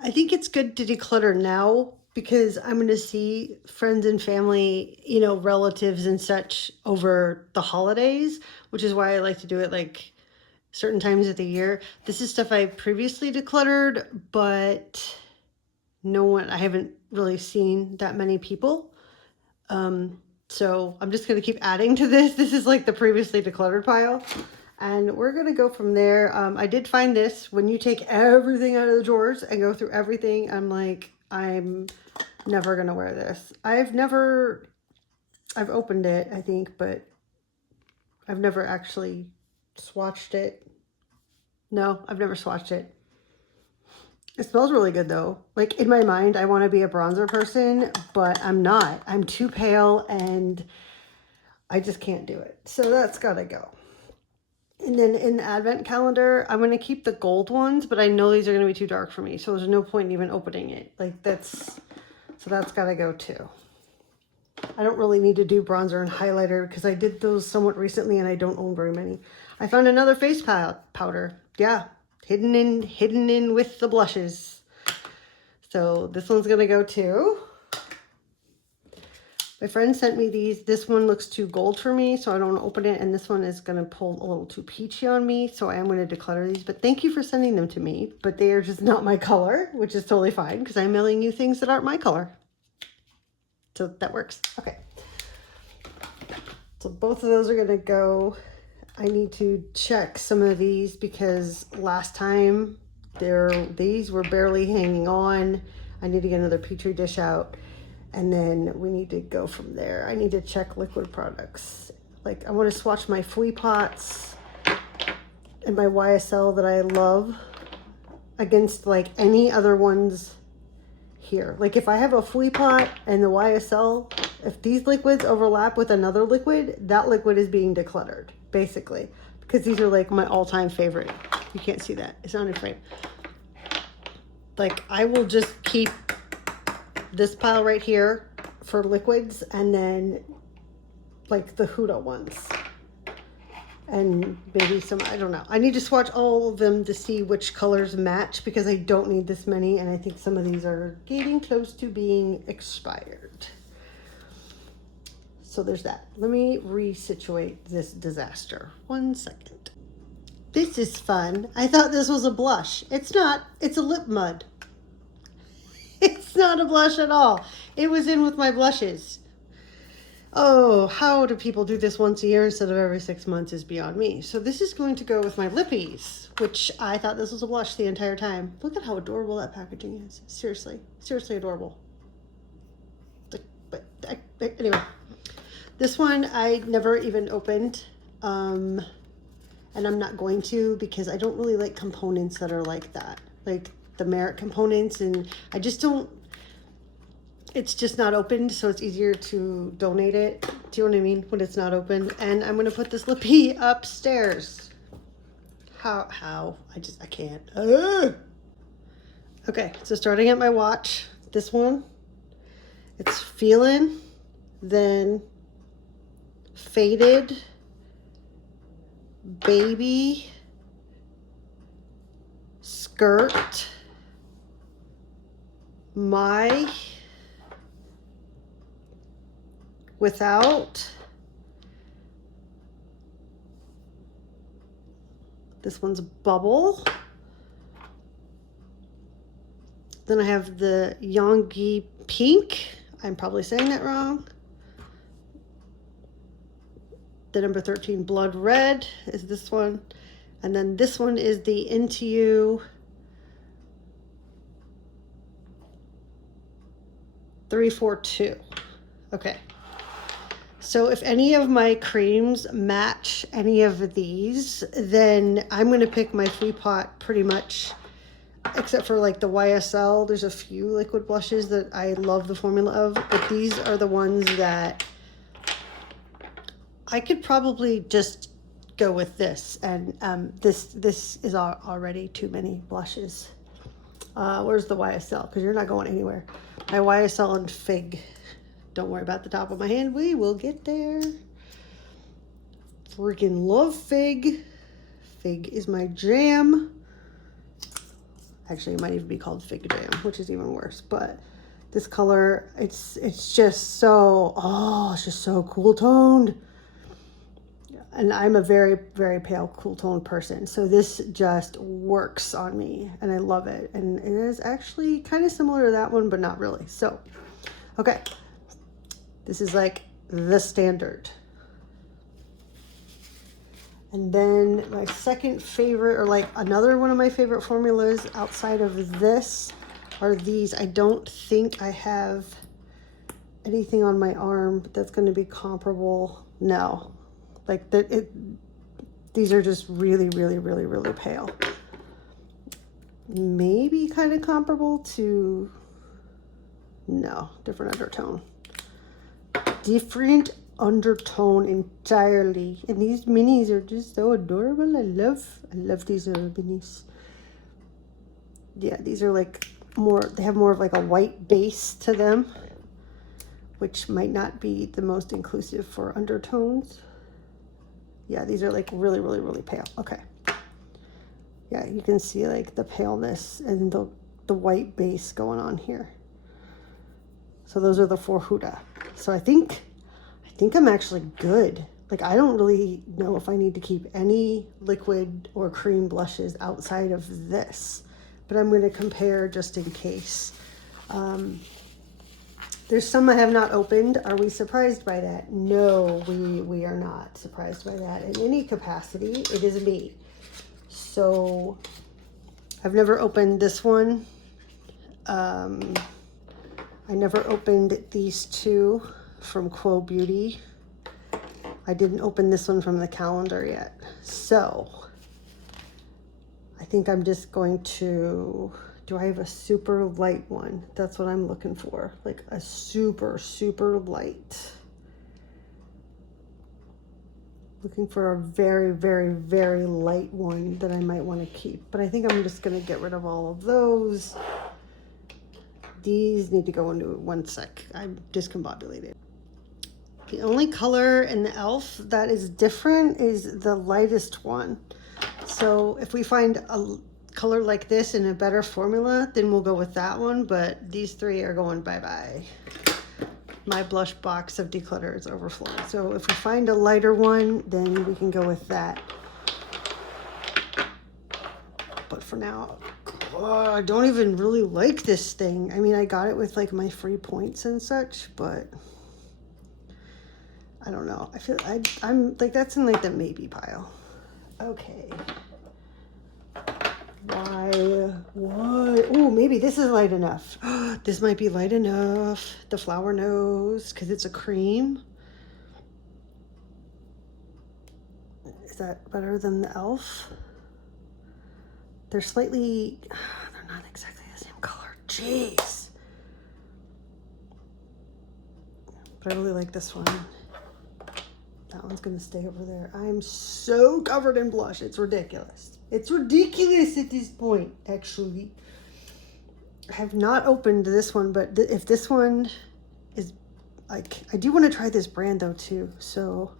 I think it's good to declutter now because I'm going to see friends and family, you know, relatives and such over the holidays, which is why I like to do it like certain times of the year. This is stuff I previously decluttered, but I haven't really seen that many people. So I'm just going to keep adding to this. This is like the previously decluttered pile. And we're going to go from there. I did find this. When you take everything out of the drawers and go through everything, I'm like, I'm never going to wear this. I've opened it, I think, but I've never actually swatched it. No, I've never swatched it. It smells really good though. Like in my mind, I want to be a bronzer person, but I'm not. I'm too pale and I just can't do it. So that's got to go. And then in the advent calendar, I'm going to keep the gold ones, but I know these are going to be too dark for me. So there's no point in even opening it. So that's got to go too. I don't really need to do bronzer and highlighter because I did those somewhat recently and I don't own very many. I found another face powder. Yeah, hidden in with the blushes. So this one's going to go too. My friend sent me these. This one looks too gold for me, so I don't want to open it. And this one is going to pull a little too peachy on me, so I am going to declutter these. But thank you for sending them to me. But they are just not my color, which is totally fine because I'm mailing you things that aren't my color. So that works. Okay. So both of those are going to go. I need to check some of these because last time these were barely hanging on. I need to get another Petri dish out. And then we need to go from there. I need to check liquid products. Like I want to swatch my Fui pots and my YSL that I love against like any other ones here. Like if I have a Fui pot and the YSL, if these liquids overlap with another liquid, that liquid is being decluttered, basically. Because these are like my all-time favorite. You can't see that. It's not in frame. Like I will just keep this pile right here for liquids and then like the Huda ones and maybe some, I don't know. I need to swatch all of them to see which colors match because I don't need this many and I think some of these are getting close to being expired. So there's that. Let me resituate this disaster. 1 second. This is fun. I thought this was a blush. It's not. It's a lip mud. It's not a blush at all. It was in with my blushes. Oh, how do people do this once a year instead of every 6 months is beyond me. So this is going to go with my lippies, which I thought this was a blush the entire time. Look at how adorable that packaging is. Seriously, seriously adorable. But anyway, this one I never even opened. And I'm not going to because I don't really like components that are like that. Like the Merit components, and I just don't, it's just not opened, so it's easier to donate it. Do you know what I mean? When it's not open. And I'm gonna put this lippy upstairs. How? I can't. Ugh. Okay, so starting at my watch, this one, it's Feelin', then Faded, Baby, Skirt, My, Without, this one's Bubble, then I have the Yongi Pink, I'm probably saying that wrong, the number 13 Blood Red is this one, and then this one is the Into You 342. Okay. So if any of my creams match any of these, then I'm going to pick my Fui pot pretty much, except for like the YSL. There's a few liquid blushes that I love the formula of, but these are the ones that I could probably just go with this. And this is already too many blushes. Where's the YSL? Because you're not going anywhere. My YSL and Fig. Don't worry about the top of my hand. We will get there. Freaking love Fig. Fig is my jam. Actually, it might even be called Fig Jam, which is even worse. But this color, it's just so, oh, it's just so cool toned. And I'm a very, very pale, cool toned person. So this just works on me and I love it. And it is actually kind of similar to that one, but not really. So, okay. This is like the standard. And then my second favorite, or like another one of my favorite formulas outside of this, are these. I don't think I have anything on my arm that's going to be comparable. No, like that. These are just really, really, really, really pale. Maybe kind of comparable to, no, different undertone. Different undertone entirely. And these minis are just so adorable. I love these little minis. Yeah, these are like more, they have more of like a white base to them, which might not be the most inclusive for undertones. Yeah, these are like really, really, really pale. Okay. Yeah, you can see like the paleness and the white base going on here. So those are the 4 Huda. So I think I'm actually good. Like, I don't really know if I need to keep any liquid or cream blushes outside of this, but I'm going to compare just in case. There's some I have not opened. Are we surprised by that? No, we are not surprised by that in any capacity. It is me. So I've never opened this one. I never opened these two from Quo Beauty. I didn't open this one from the calendar yet. So I think I'm just going to, do I have a super light one? That's what I'm looking for. Like a super, super light. Looking for a very, very, very light one that I might want to keep. But I think I'm just going to get rid of all of those. These need to go into one sec. I'm discombobulated. The only color in the e.l.f. that is different is the lightest one. So if we find a color like this in a better formula, then we'll go with that one. But these 3 are going bye-bye. My blush box of Declutter is overflowing. So if we find a lighter one, then we can go with that. But for now, oh, I don't even really like this thing. I mean, I got it with like my free points and such, but I don't know. I feel I'm like, that's in like the maybe pile. Okay. Why? What? Oh, maybe this is light enough. This might be light enough. The flower nose, because it's a cream. Is that better than the e.l.f.? They're slightly, they're not exactly the same color. Jeez. But I really like this one. That one's gonna stay over there. I'm so covered in blush. It's ridiculous. It's ridiculous at this point, actually. I have not opened this one, but if this one is like, I do want to try this brand though too. So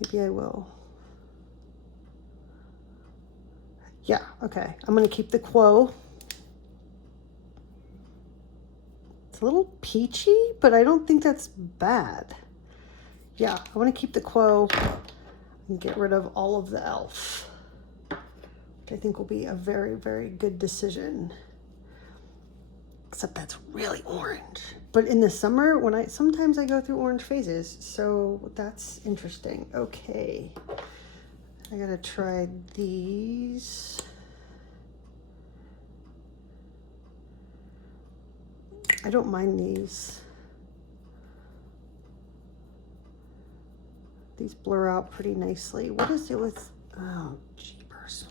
maybe I will. Yeah, okay. I'm gonna keep the Quo. It's a little peachy, but I don't think that's bad. Yeah, I want to keep the Quo and get rid of all of the e.l.f., which I think will be a very, very good decision. Except that's really orange. But in the summer, sometimes I go through orange phases, so that's interesting. Okay, I gotta try these. I don't mind these. These blur out pretty nicely. What is it with, oh, jeepers.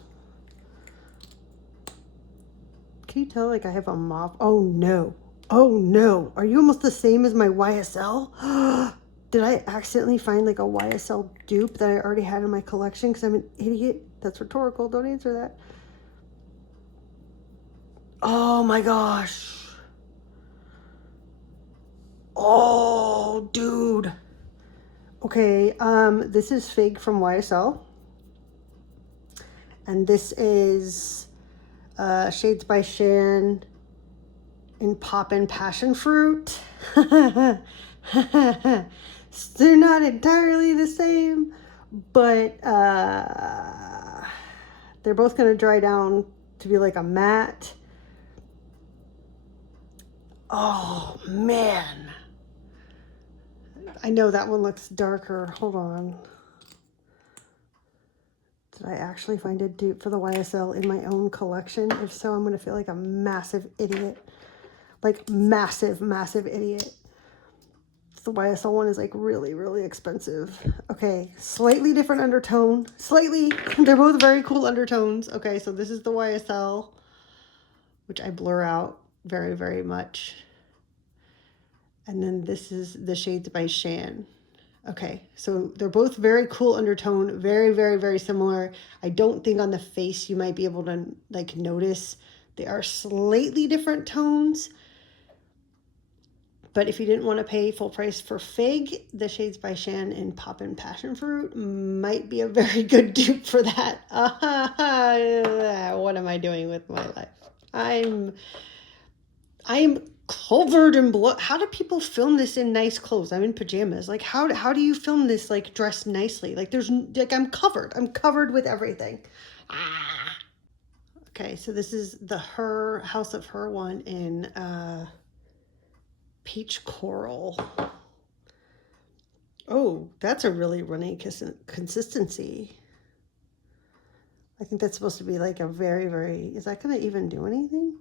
Can you tell like I have a mauve? Oh no, oh no. Are you almost the same as my YSL? Did I accidentally find like a YSL dupe that I already had in my collection because I'm an idiot? That's rhetorical, don't answer that. Oh my gosh. Oh, dude. Okay, this is Fig from YSL. And this is Shades by Shan in Poppin' Passion Fruit. They're not entirely the same, but they're both going to dry down to be like a matte. Oh, man. I know that one looks darker. Hold on. Did I actually find a dupe for the YSL in my own collection? If so, I'm going to feel like a massive idiot. Like massive, massive idiot. The YSL one is like really, really expensive. Okay, slightly different undertone. Slightly, they're both very cool undertones. Okay, so this is the YSL, which I blur out very, very much. And then this is the Shades by Shan. Okay, so they're both very cool undertone, very, very, very similar. I don't think on the face you might be able to like notice they are slightly different tones. But if you didn't want to pay full price for Fig, the Shades by Shan in Poppin' Passion Fruit might be a very good dupe for that. What am I doing with my life? I'm covered in blood. How do people film this in nice clothes? I'm in pajamas. Like how do you film this like dressed nicely? Like there's like I'm covered with everything. Okay, so this is the Her House of Her one in Peach Coral. Oh, that's a really runny consistency. I think that's supposed to be like a very, very, is that going to even do anything?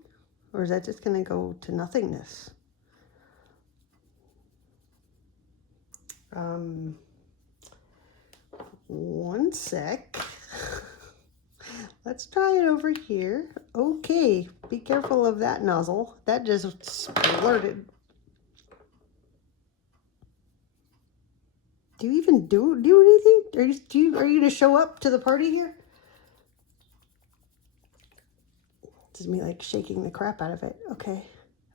Or is that just going to go to nothingness? One sec. Let's try it over here. Okay, be careful of that nozzle. That just splurted. Do you even do anything? Are you gonna show up to the party here? This is me like shaking the crap out of it. Okay,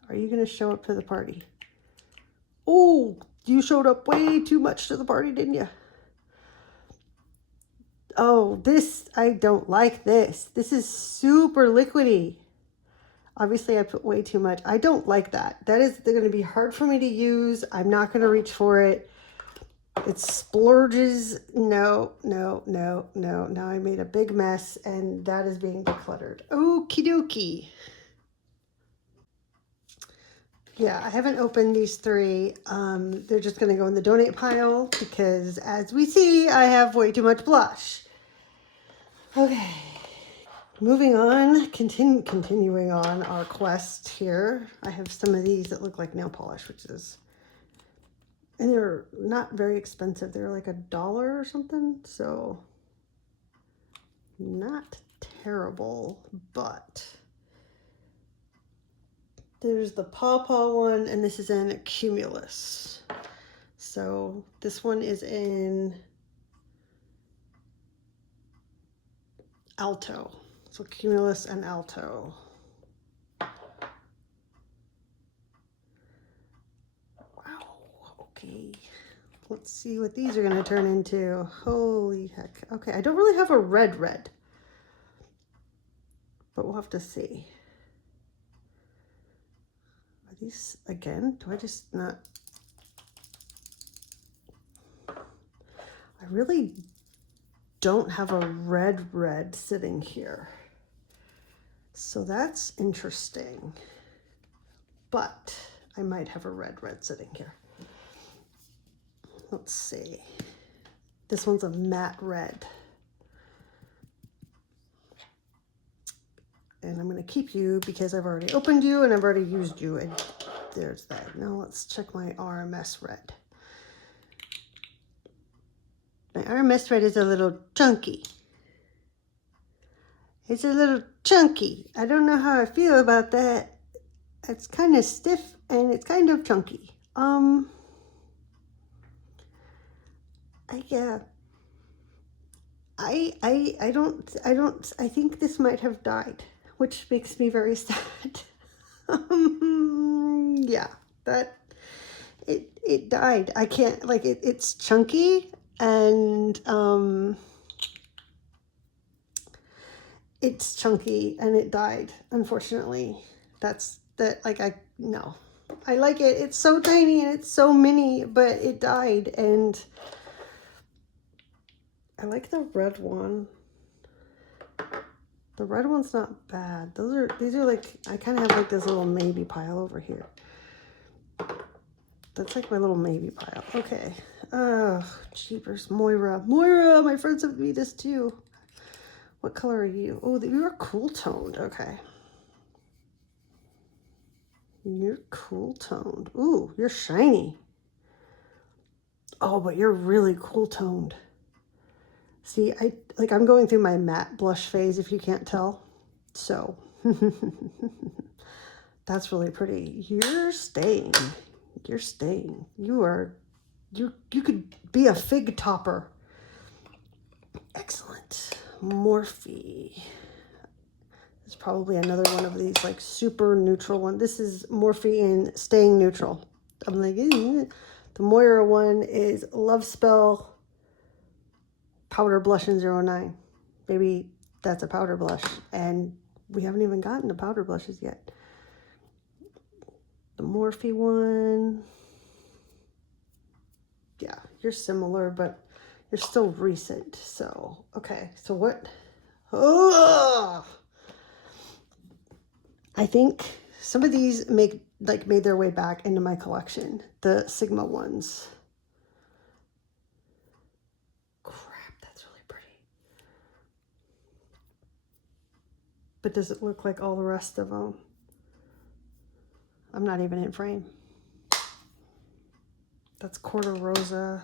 are you gonna show up to the party? Oh, you showed up way too much to the party, didn't you? Oh, I don't like this. This is super liquidy. Obviously, I put way too much. I don't like that. They're going to be hard for me to use. I'm not going to reach for it. It splurges. No. Now I made a big mess, and that is being decluttered. Okie dokie. Yeah, I haven't opened these three. They're just going to go in the donate pile because, as we see, I have way too much blush. Okay, moving on, continuing on our quest here. I have some of these that look like nail polish, and they're not very expensive. They're like $1 or something, so not terrible, but there's the Paw Paw one, and this is in Cumulus. So this one is in Alto. So Cumulus and Alto. Wow, okay. Let's see what these are gonna turn into. Holy heck. Okay, I don't really have a red, but we'll have to see. Are these, again, do I just not? I really don't have a red sitting here. So that's interesting. But I might have a red sitting here. Let's see. This one's a matte red. And I'm going to keep you because I've already opened you and I've already used you. And there's that. Now let's check my RMS red. My RMS red is a little chunky. It's a little chunky. I don't know how I feel about that. It's kind of stiff and it's kind of chunky. I think this might have died, which makes me very sad. Yeah, it died. I can't, like, it's chunky, and it's chunky and it died, unfortunately. No. I like it. It's so tiny and it's so mini, but it died. And I like the red one. The red one's not bad. These are like, I kind of have like this little maybe pile over here. That's like my little maybe pile. Okay. Oh, jeepers. Moira. Moira, my friends have me this too. What color are you? Oh, you are cool toned. Okay. You're cool toned. Ooh, you're shiny. Oh, but you're really cool toned. See, I'm going through my matte blush phase, if you can't tell. So, that's really pretty. You're staying. You're staying. You could be a fig topper. Excellent. Morphe. There's probably another one of these like super neutral one. This is Morphe in Staying Neutral. I'm like, the Moira one is Love Spell Powder Blush in 09. Maybe that's a powder blush, and we haven't even gotten to powder blushes yet. The Morphe one. Yeah, you're similar, but you're still recent. So, okay. So what? Oh! I think some of these made their way back into my collection. The Sigma ones. Crap, that's really pretty. But does it look like all the rest of them? I'm not even in frame. That's Quarter Rosa.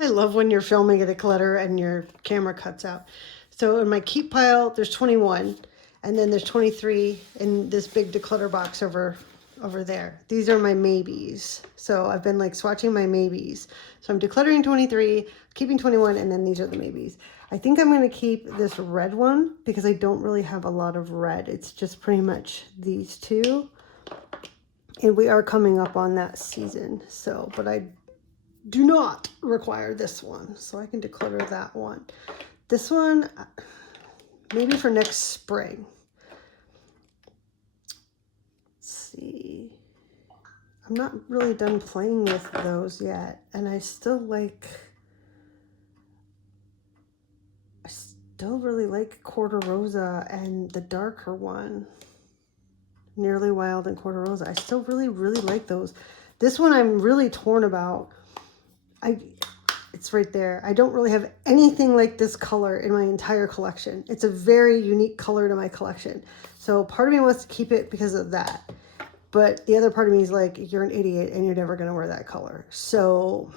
I love when you're filming a declutter and your camera cuts out. So in my keep pile, there's 21, and then there's 23 in this big declutter box over there. These are my maybes. So I've been like swatching my maybes. So I'm decluttering 23, keeping 21, and then these are the maybes. I think I'm going to keep this red one because I don't really have a lot of red. It's just pretty much these two. And we are coming up on that season. So, but I do not require this one. So I can declutter that one. This one, maybe for next spring. Let's see. I'm not really done playing with those yet. And I still really like Quarter Rosa and the darker one. Nearly Wild and Quarter Rosa. I still really, really like those. This one I'm really torn about. It's right there. I don't really have anything like this color in my entire collection. It's a very unique color to my collection. So part of me wants to keep it because of that. But the other part of me is like, you're an idiot and you're never going to wear that color. So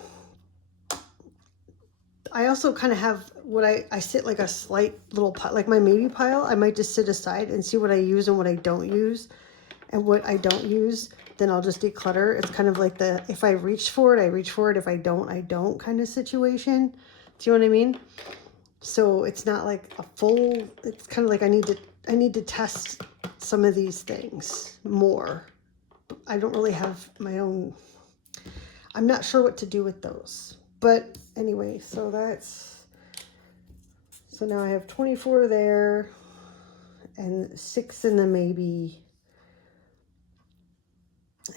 I also kind of have what I sit like a slight little pile, like my maybe pile. I might just sit aside and see what I use and what I don't use. And what I don't use, then I'll just declutter. It's kind of like the, if I reach for it, I reach for it. If I don't, I don't kind of situation. Do you know what I mean? So it's not like a full, it's kind of like I need to test some of these things more. I don't really have my own, I'm not sure what to do with those. But anyway, so now I have 24 there and 6 in the maybe.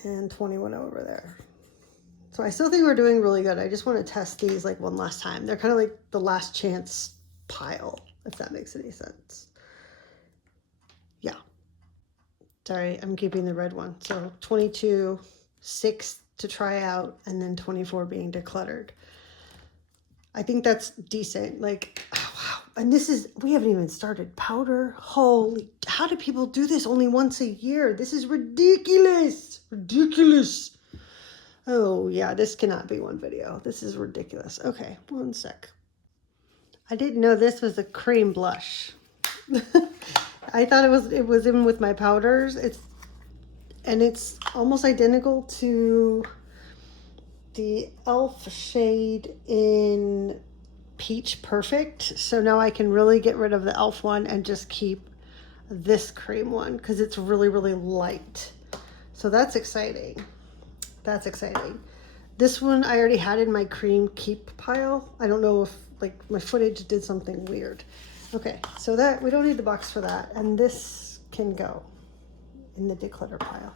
And 21 over there. So I still think we're doing really good. I just want to test these like one last time. They're kind of like the last chance pile, if that makes any sense. Yeah. Sorry, I'm keeping the red one. So 22, 6 to try out, and then 24 being decluttered. I think that's decent. Like, oh, wow. And this is, we haven't even started powder. Holy, how do people do this only once a year? This is ridiculous. Ridiculous. Oh yeah, this cannot be one video. This is ridiculous. Okay, one sec. I didn't know this was a cream blush. I thought it was in with my powders. It's almost identical to the e.l.f. shade in Peach Perfect. So now I can really get rid of the e.l.f. one and just keep this cream one because it's really, really light. So that's exciting. That's exciting. This one I already had in my cream keep pile. I don't know if like my footage did something weird. Okay, so that, we don't need the box for that. And this can go in the declutter pile.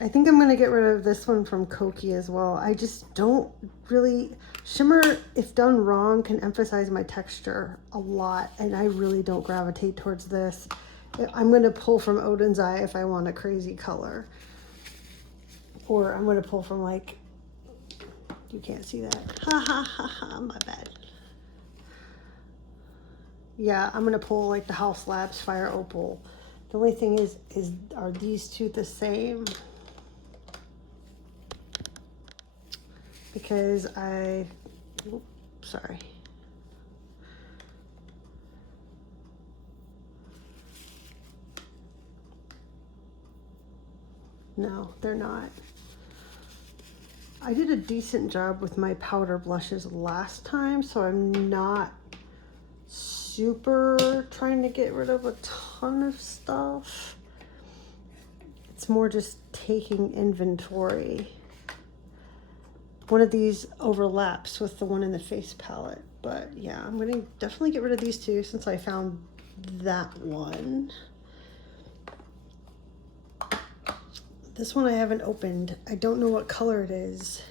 I think I'm going to get rid of this one from Koki as well. I just don't really, shimmer, if done wrong, can emphasize my texture a lot, and I really don't gravitate towards this. I'm going to pull from Odin's Eye if I want a crazy color. Or I'm going to pull from, like, you can't see that. Ha ha ha ha, my bad. Yeah, I'm going to pull like the House Labs Fire Opal. The only thing is are these two the same? Because sorry. No, they're not. I did a decent job with my powder blushes last time, so I'm not super trying to get rid of a ton of stuff. It's more just taking inventory. One of these overlaps with the one in the face palette, but yeah, I'm gonna definitely get rid of these two since I found that one. This one I haven't opened. I don't know what color it is,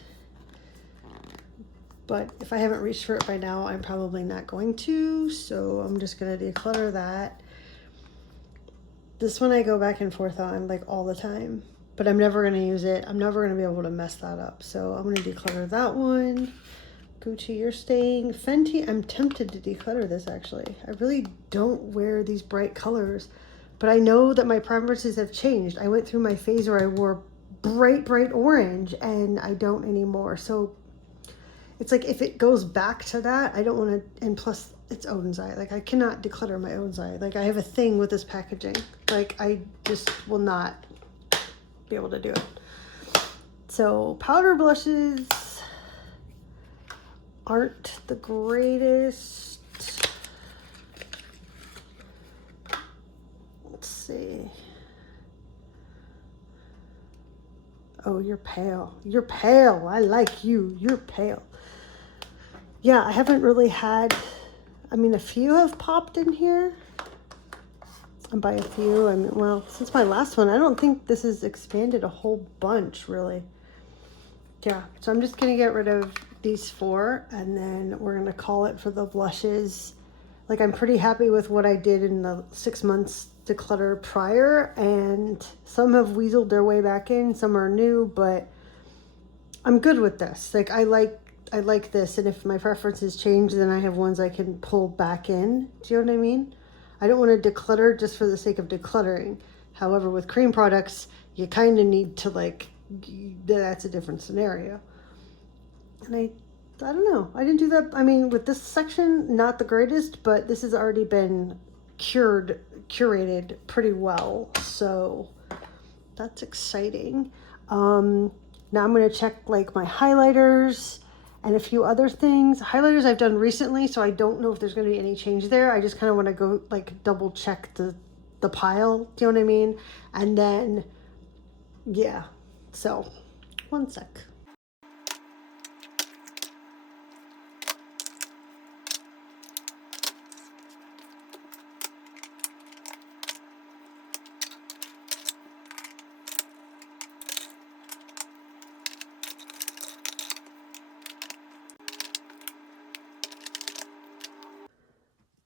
but if I haven't reached for it by now, I'm probably not going to, so I'm just gonna declutter that. This one I go back and forth on like all the time, but I'm never gonna use it. I'm never gonna be able to mess that up, so I'm gonna declutter that one. Gucci, you're staying. Fenty, I'm tempted to declutter this actually. I really don't wear these bright colors, but I know that my preferences have changed. I went through my phase where I wore bright orange, and I don't anymore. So it's like if it goes back to that, I don't want to, and plus it's Odin's Eye. Like I cannot declutter my Odin's Eye. Like I have a thing with this packaging. Like I just will not be able to do it. So powder blushes aren't the greatest. Let's see. Oh, you're pale. You're pale. I like you. You're pale. Yeah, I haven't really had, I mean, a few have popped in here. And by a few, I mean, well, since my last one, I don't think this has expanded a whole bunch, really. Yeah, so I'm just going to get rid of these four, and then we're going to call it for the blushes. Like, I'm pretty happy with what I did in the 6 months declutter prior, and some have weaseled their way back in, some are new, but I'm good with this. Like, I like this, and if my preferences change, then I have ones I can pull back in. Do you know what I mean? I don't want to declutter just for the sake of decluttering. However, with cream products, you kind of need to, like, that's a different scenario. And I don't know. I didn't do that. I mean, with this section, not the greatest, but this has already been curated pretty well. So that's exciting. Now I'm going to check like my highlighters and a few other things. Highlighters I've done recently, so I don't know if there's going to be any change there. I just kind of want to go like double check the pile. Do you know what I mean? And then, yeah. So, one sec.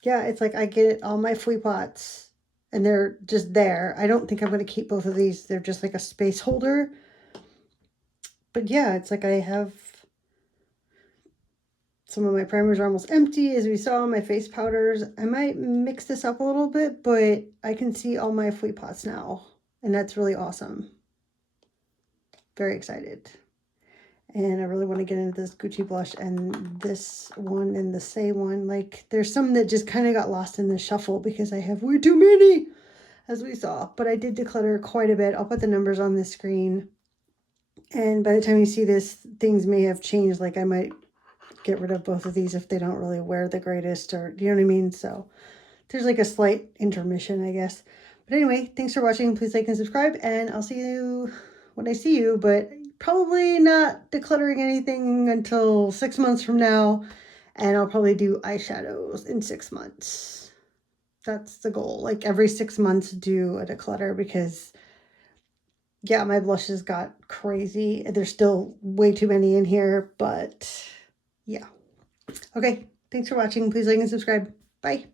Yeah, it's like I get all my flea pots and they're just there. I don't think I'm going to keep both of these. They're just like a space holder. But yeah, it's like I have some of my primers are almost empty, as we saw. My face powders, I might mix this up a little bit, but I can see all my flea pots now, and that's really awesome. Very excited. And I really want to get into this Gucci blush and this one and the Say one. Like, there's some that just kind of got lost in the shuffle because I have way too many, as we saw. But I did declutter quite a bit. I'll put the numbers on the screen. And by the time you see this, things may have changed. Like, I might get rid of both of these if they don't really wear the greatest, or, you know what I mean? So there's like a slight intermission, I guess. But anyway, thanks for watching. Please like and subscribe, and I'll see you when I see you. But probably not decluttering anything until 6 months from now. And I'll probably do eyeshadows in 6 months. That's the goal. Like every 6 months do a declutter because yeah, my blushes got crazy. There's still way too many in here, but yeah. Okay, thanks for watching. Please like and subscribe. Bye.